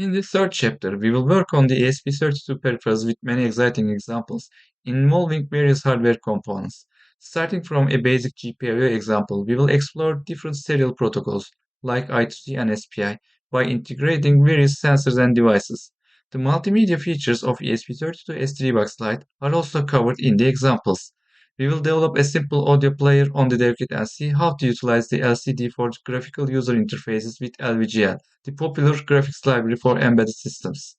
In this third chapter, we will work on the ESP32 peripherals with many exciting examples involving various hardware components. Starting from a basic GPIO example, we will explore different serial protocols like I2C and SPI by integrating various sensors and devices. The multimedia features of ESP32 S3 box Lite are also covered in the examples. We will develop a simple audio player on the dev kit and see how to utilize the LCD for graphical user interfaces with LVGL, the popular graphics library for embedded systems.